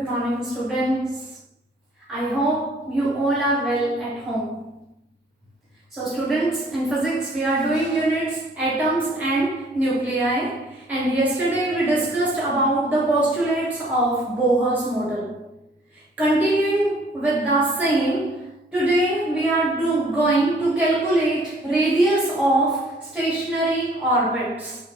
Good morning, students. I hope you all are well at home. So, students, in physics, we are doing units atoms and nuclei. And yesterday we discussed about the postulates of Bohr's model. Continuing with the same, today we are going to calculate radius of stationary orbits.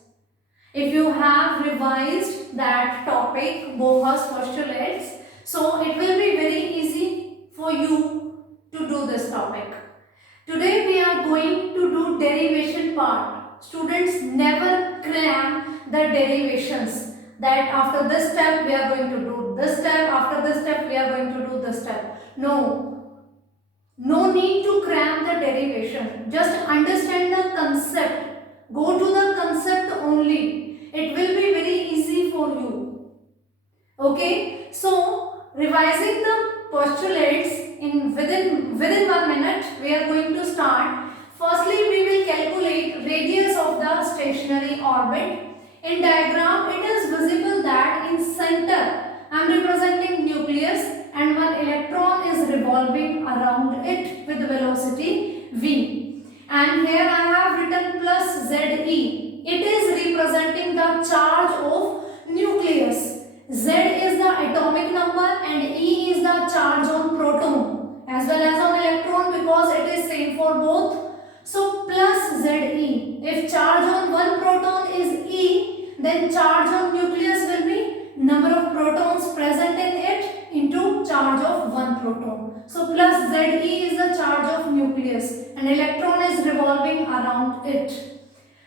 If you have revised that topic, Bohr's postulates, so it will be very easy for you to do this topic. Today we are going to do derivation part. Students, never cram the derivations, that after this step we are going to do this step, after this step we are going to do this step. No need to cram the derivation. Just understand the concept. Go to the concept only. It will be very easy for you. Okay. So, revising the postulates in within 1 minute, we are going to start. Firstly, we will calculate radius of the stationary orbit. In diagram, it is visible that in center, I am representing nucleus and one electron is revolving around it with velocity v. And here I have written plus Ze. It is representing the charge of nucleus. Z is the atomic number and E is the charge on proton as well as on electron, because it is same for both. So plus Ze. If charge on one proton is E, then charge on nucleus will be number of protons present in it into charge of one proton. So plus Ze is the charge of nucleus and electron is revolving around it.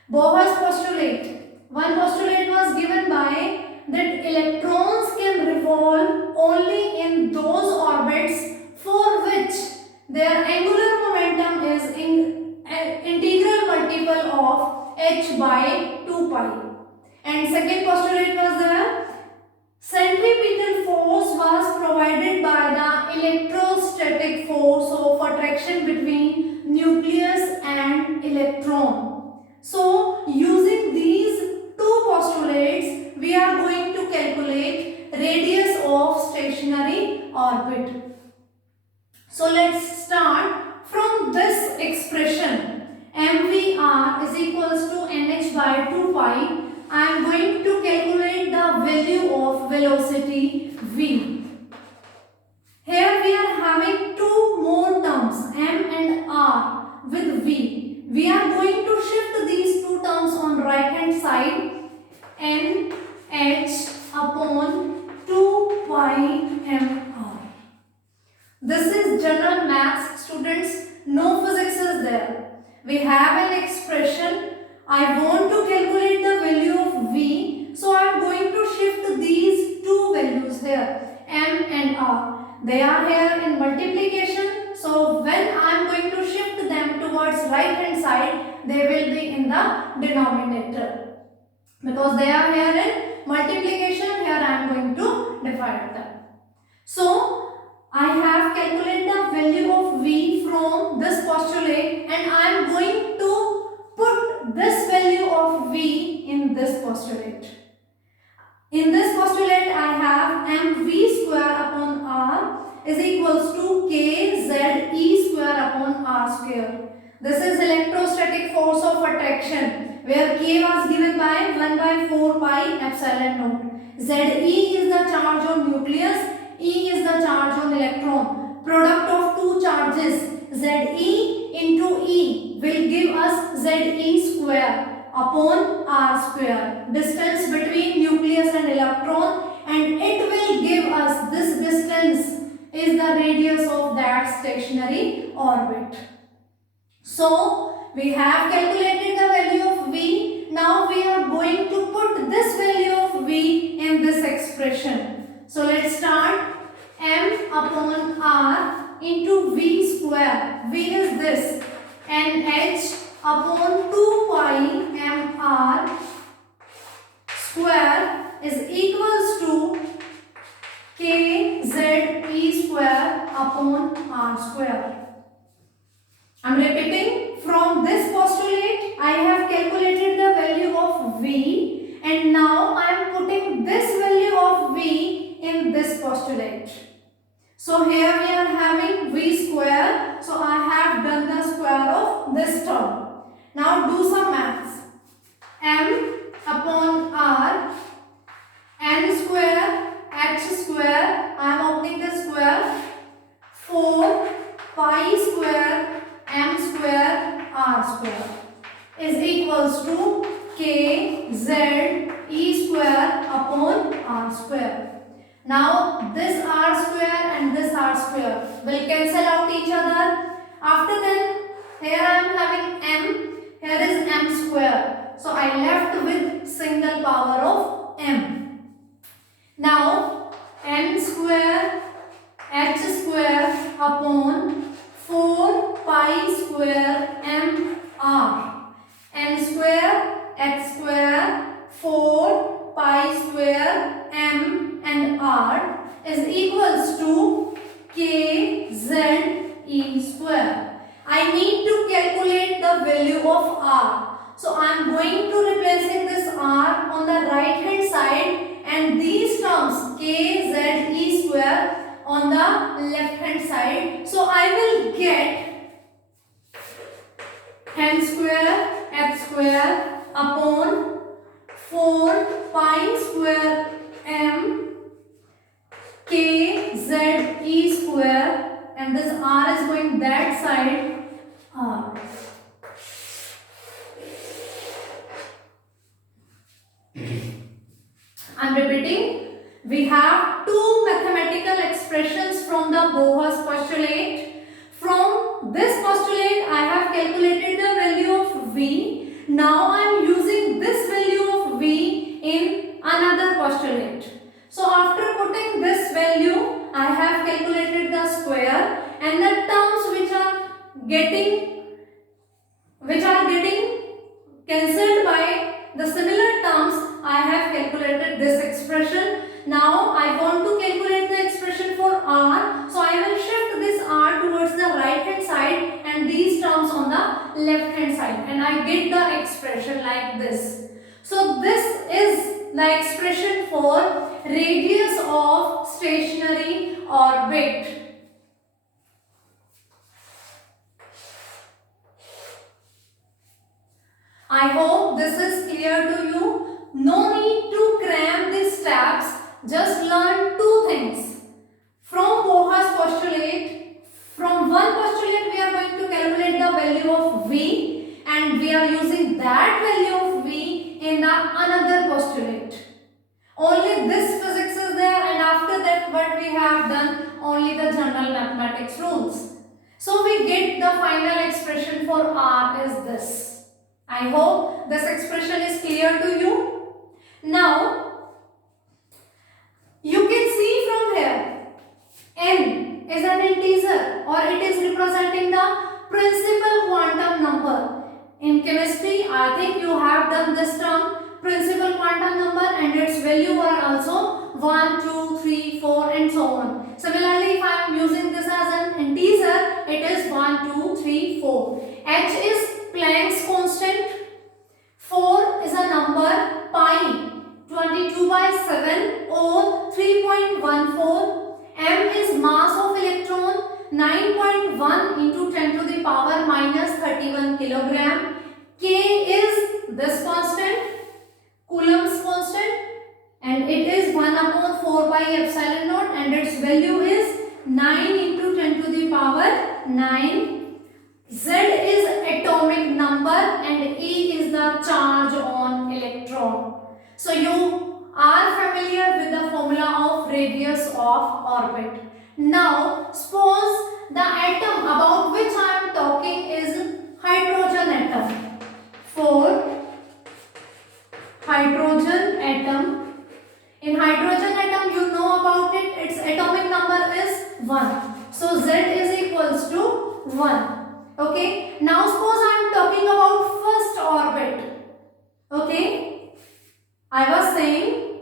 Bohr's postulate. One postulate was given by that electrons can revolve only in those orbits for which their angular momentum is in integral multiple of h by 2 pi. And second postulate was the centripetal force was provided by the electrostatic force of attraction between nucleus and electron. So, using these two postulates, we are going to calculate radius of stationary orbit. So, let's start from this expression. mvr is equals to nh by 2 pi. I am going to calculate the value of velocity v. Here we are having two more terms, m and r with v. We are going to shift these two terms on right hand side. N h upon 2 pi mr. This is general maths, students. No physics is there. We have an expression. I want to calculate the value of v. So I am going to shift these two values here, m and r. They are here in multiplication. So when I am going to shift them towards right hand side, they will be in the denominator. Because they are here in multiplication, here I am going to divide them. So I have calculated the value of v from this postulate and I am going to put this value of v in this postulate. In this postulate I have mv square upon r is equals to kze square upon r square. This is electrostatic force of attraction, where k was given by 1 by 4 pi epsilon naught. Ze is the charge on nucleus, E is the charge on electron. Product of two charges, Ze into E, will give us Ze square upon r square. Distance between nucleus and electron, and it will give us this distance is the radius of that stationary orbit. So, we have calculated the value of v. Now, we are going to put this value of v in this expression. So, let's start. M upon r into v square. V is this. nh upon 2 pi mr square is equals to kze square upon r square. I am repeating, from this postulate I have calculated the value of v and now I am putting this value of v in this postulate. So here we are having v square. So I have done the square of this term. Now do some maths. M upon r, n square, h square, I am opening the square, 4 pi square, m square, r square is equals to k z e square upon r square. Now this r square and this r square will cancel out each other. After that, here I am having m, here is m square. So I left with single power of m. Now n square h square upon 4 pi square m r. N square h square 4 pi square m and r is equals to k z e square. I need to calculate the value of r. So I am going to replacing this r on the right hand side and these terms k z e square on the left hand side. So I will get n square h square upon 4 pi square m k z e square, and this r is going that side, r. I am repeating, we have two mathematical expressions from the Boas postulate. From this postulate, I have calculated the value of v. Now I am using this value of v in another postulate. So after putting this value, I have calculated the square and the terms which are getting cancelled by the similar terms, I have calculated this expression. Now I want to calculate the expression for r. So I will shift this r towards the right hand side and these terms on the left hand side, and I get the expression like this. So this is the expression for radius of stationary orbit. I hope this is clear to you. No need to cram these steps. Just learn two things. From Boas postulate, from one postulate we are going to calculate the value of v, and we are using that value of v in the another postulate. Only this physics is there, and after that what we have done, only the general mathematics rules. So we get the final expression for r is this. I hope this expression is clear to you. Now, you can see from here, n is an integer or it is representing the principal quantum number. In chemistry, I think you have done this term, principal quantum number, and its value are also 1, 2, 3, 4 and so on. Similarly, if I am using this as an integer, it is 1, 2, 3, 4. H is Planck's constant. 4 is a number, pi 22 by 7 or 3.14. M is mass of electron, 9.1 into 10 to the power minus 31 kilogram. K is this constant, Coulomb's constant, and it is 1 upon 4 pi epsilon naught, and its value is 9 into 10 to the power 9. Z is atomic number and E is the charge on electron. So you are familiar with the formula of radius of orbit. Now suppose the atom about which I am talking is hydrogen atom. For hydrogen atom, in hydrogen atom you know about it, its atomic number is 1. So Z is equals to 1. Okay, now suppose I am talking about first orbit. Okay, I was saying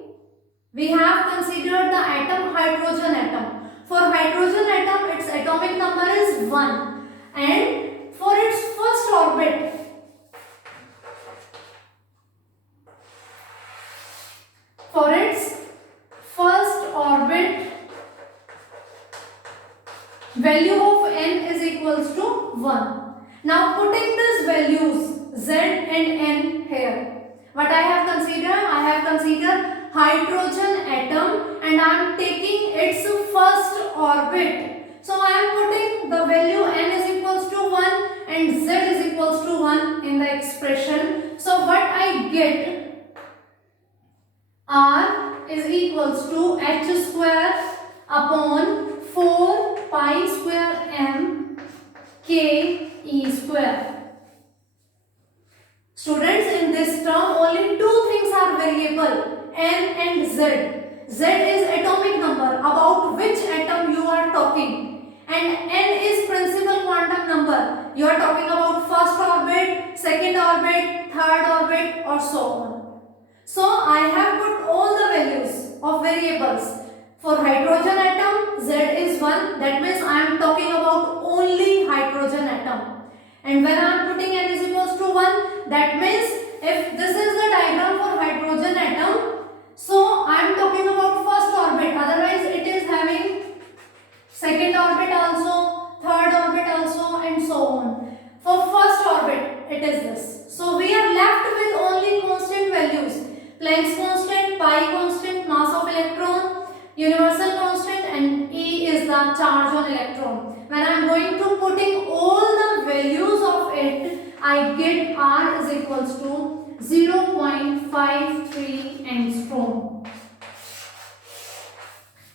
we have considered the atom hydrogen atom. For hydrogen atom, its atomic number is 1, and for its first orbit, value of n is equals to 1. Now putting these values z and n here, what I have considered hydrogen atom and I am taking its first orbit. So I am putting the value n is equals to 1 and z is equals to 1 in the expression. So what I get, r is equals to h square upon 4 pi square m k e square. Students, in this term only two things are variable, n and z. Z is atomic number, about which atom you are talking, and n is principal quantum number. You are talking about first orbit, second orbit, third orbit or so on. So I have put all the values of variables. For hydrogen atom, Z is 1. That means I am talking about only hydrogen atom. And when I am putting n is equals to 1, that means if this is the diagram for hydrogen atom, so I am talking about first orbit. Otherwise it is having second orbit also, third orbit also and so on. For first orbit it is this. So we are left with only constant values. Planck's constant, pi constant, mass of electron, universal constant, and E is the charge on electron. When I am going to putting all the values of it, I get R is equals to 0.53 angstrom.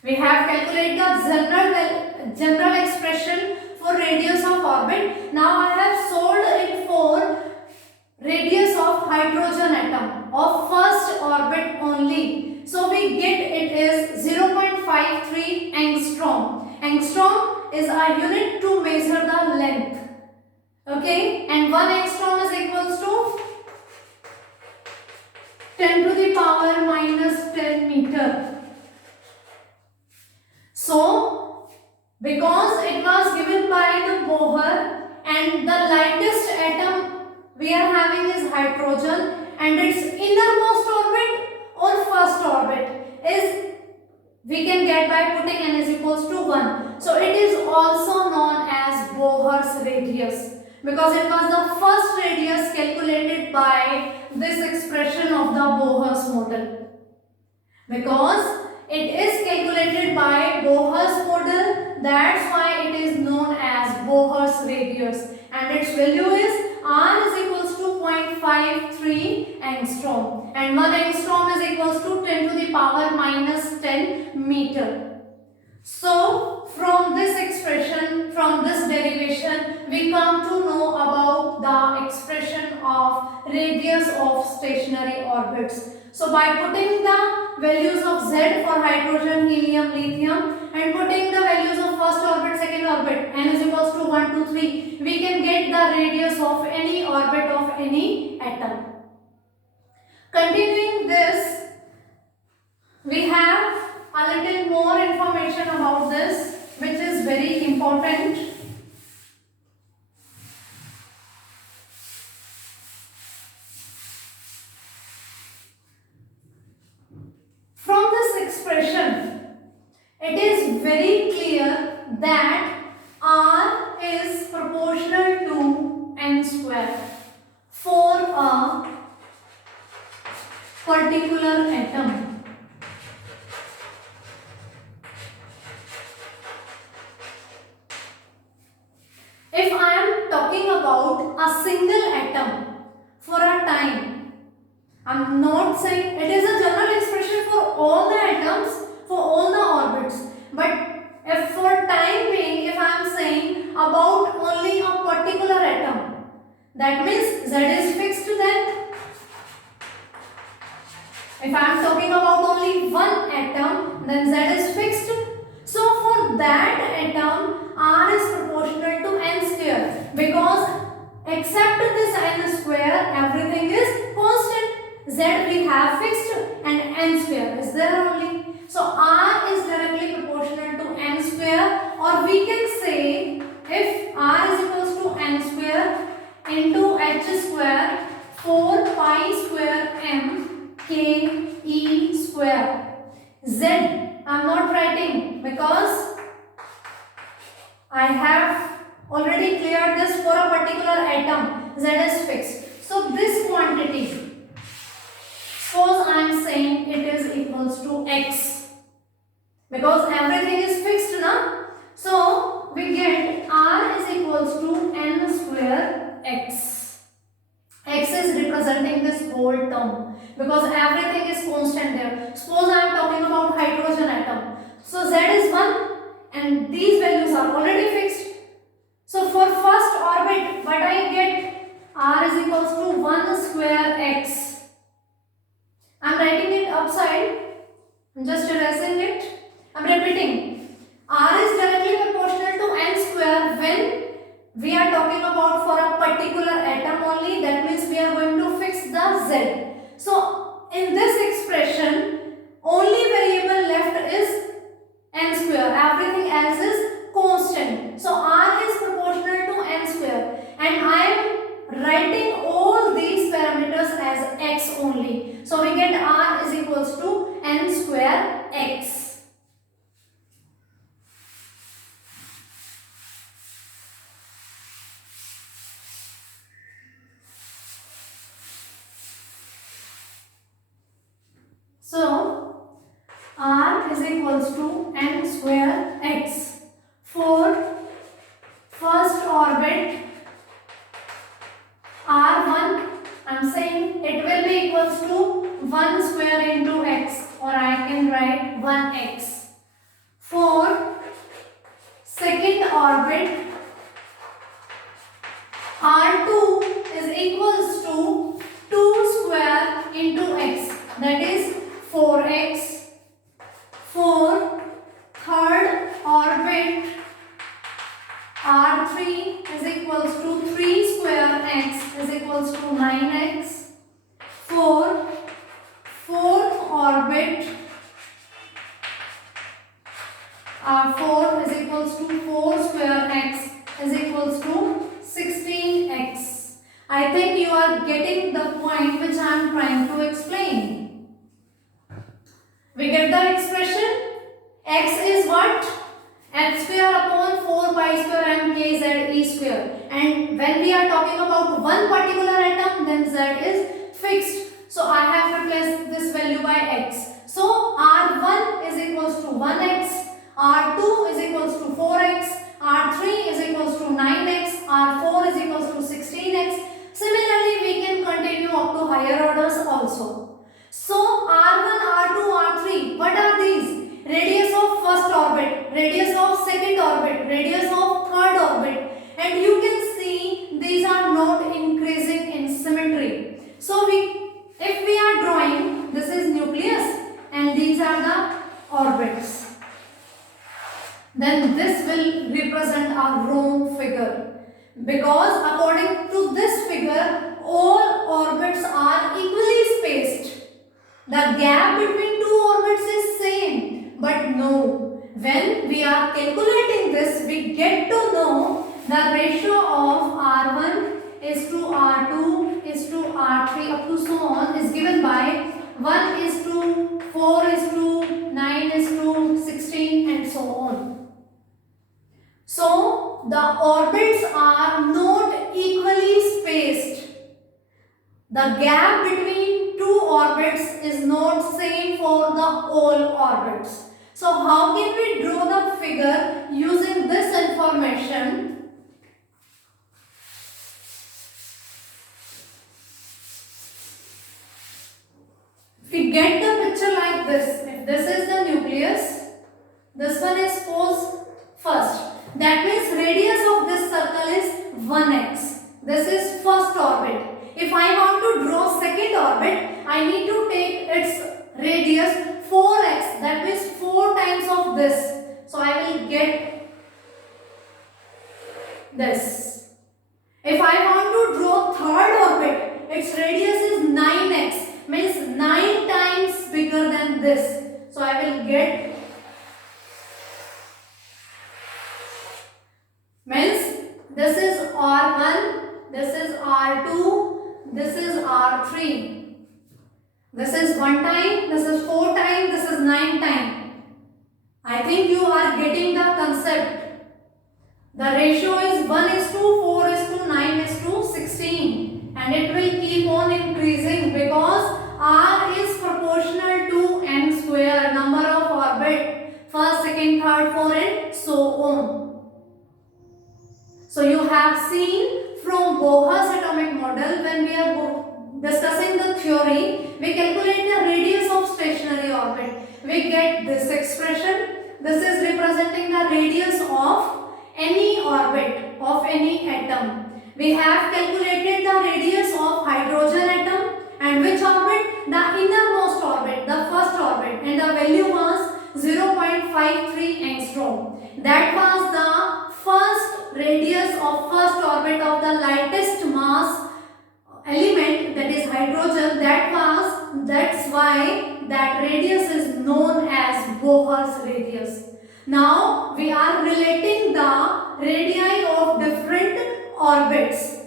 We have calculated the general expression for radius of orbit. Now I have solved it for radius of hydrogen atom of first orbit only. So we get it is 0.53 angstrom. Angstrom is a unit to measure the length. Okay, and 1 angstrom is equals to 10 to the power minus 10 meter. So because it was given by the Bohr and the lightest atom we are having is hydrogen and its innermost orbit or first orbit is we can get by putting n is equals to 1. So it is also known as Bohr's radius because it was the first radius calculated by this expression of the Bohr's model. Because it is calculated by Bohr's model, that's why it is known as Bohr's radius and its value is R is equals to 0.53 angstrom and 1 angstrom is equals to 10 to the power minus 10 meter. So from this expression, from this derivation, we come to know about the expression of radius of stationary orbits. So by putting the values of Z for hydrogen, helium, lithium and putting the values of first orbit, second orbit, n is equals to 1, 2, 3, we can get the radius of any orbit of any atom. Continuing this, we have a little more information about this which is very important. From this expression, it is very clear that R is proportional to n square for a particular atom. If I am talking about a single atom for a time, I am not saying it is a general expression for all the atoms, for all the orbits. But if for time being, if I am saying about only a particular atom, that means Z is fixed then. If I am talking about only one atom, then Z is fixed. So for that atom, R is proportional to n square because except this n square, everything is constant. Z we have fixed and n square is there only. So R is directly proportional to n square, or we can say if R is equals to n square into h square 4 pi square m k e square. Z I am not writing because I have already cleared this. For a particular atom, Z is fixed. So this quantity, suppose I am saying it is equals to X, because everything is fixed now. So we get R is equals to N square X. X is representing this whole term because everything is constant there. Suppose I am talking about hydrogen atom. So Z is 1 and these values are already fixed. So for first orbit, what I get, R is equals to 1 square X. I am writing it upside. I am just erasing it. I am repeating. R is directly proportional to N square when we are talking about for a particular atom only. That means we are going to fix the Z. So in this expression, only variable left is N square. Everything else is constant. So R is proportional to N square and I am writing all these parameters as X only. So we get R is equals to N square X. So R is equals to N square X. For first orbit R1, I am saying it will be equals to 1 square into X, or I can write 1x. For second orbit R2 is equals to 2 square into X, that is 4x. For third orbit R3 is equals to 3 square X is equals to 9x. For fourth orbit R4 is equals to 4 square X is equals to 16x. I think you are getting the point which I am trying to explain. We get the expression. X is what? X square upon 4 pi square m k z e square. And when we are talking about one particular atom, then Z is fixed. So I have replaced this value by X. So R1 is equals to 1x, R2 is equals to 4x, R3 is equals to 9x, R4 is equals to 16x. Similarly, we can continue up to higher orders also. So R1, R2, R3, what are these? Radius of first orbit, radius of second orbit, radius of third orbit, and you can see these are not increasing in symmetry. So if we are drawing, this is nucleus and these are the orbits, then this will represent a wrong figure, because according to this figure all orbits are equally spaced. The gap between two orbits is same. But no, when we are calculating this, we get to know the ratio of R1 is to R2 is to R3 up to so on is given by 1 is to 4 is to 9 is to 16 and so on. So the orbits are not equally spaced. The gap between two orbits is not same for the all orbits. So how can we draw the figure using this information? We get the picture like this. If this is the nucleus, this one is suppose first. That means radius of this circle is 1x. This is first orbit. If I want to draw second orbit, I need to take its radius 4x. That means 4 times of this. So I will get this. If I want to draw third orbit, its radius is 9x. Means 9 times bigger than this. So I will get, means this is R1, this is R2, this is R3. This is 1 time, this is 4 time, this is 9 time. I think you are getting the concept. The ratio is 1 is to 4 is to 9 is to 16, and it will keep on increasing because r is proportional to n square, number of orbit, first, second, third, fourth, and so on. So you have seen from Bohr's atomic model, when we are discussing the theory, we calculate the radius of stationary orbit. We get this expression. This is representing the radius of any orbit of any atom. We have calculated the radius of hydrogen atom, and which orbit? The innermost orbit, the first orbit, and the value was 0.53 angstrom. That was the first radius of first orbit of the lightest mass element, that is hydrogen. That's why that radius is known as Bohr's radius. Now we are relating the radii of different orbits.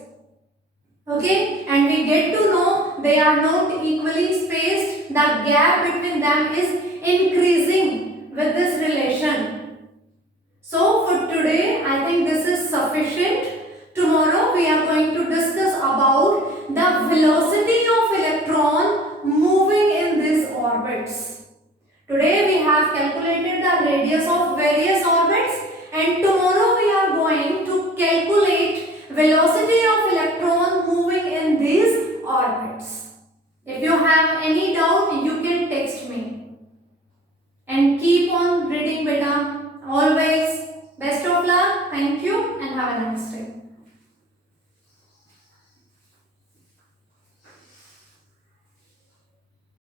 Okay, and we get to know they are not equally spaced. The gap between them is increasing with this relation. So for today, I think this is sufficient. Tomorrow we are going to discuss about the velocity of electron moving in these orbits. Today we have calculated the radius of various orbits, and tomorrow we are going to calculate velocity of electron moving in these orbits. If you have any doubt, you can text me. And keep on reading, beta. Always. Best of luck. Thank you and have a nice day.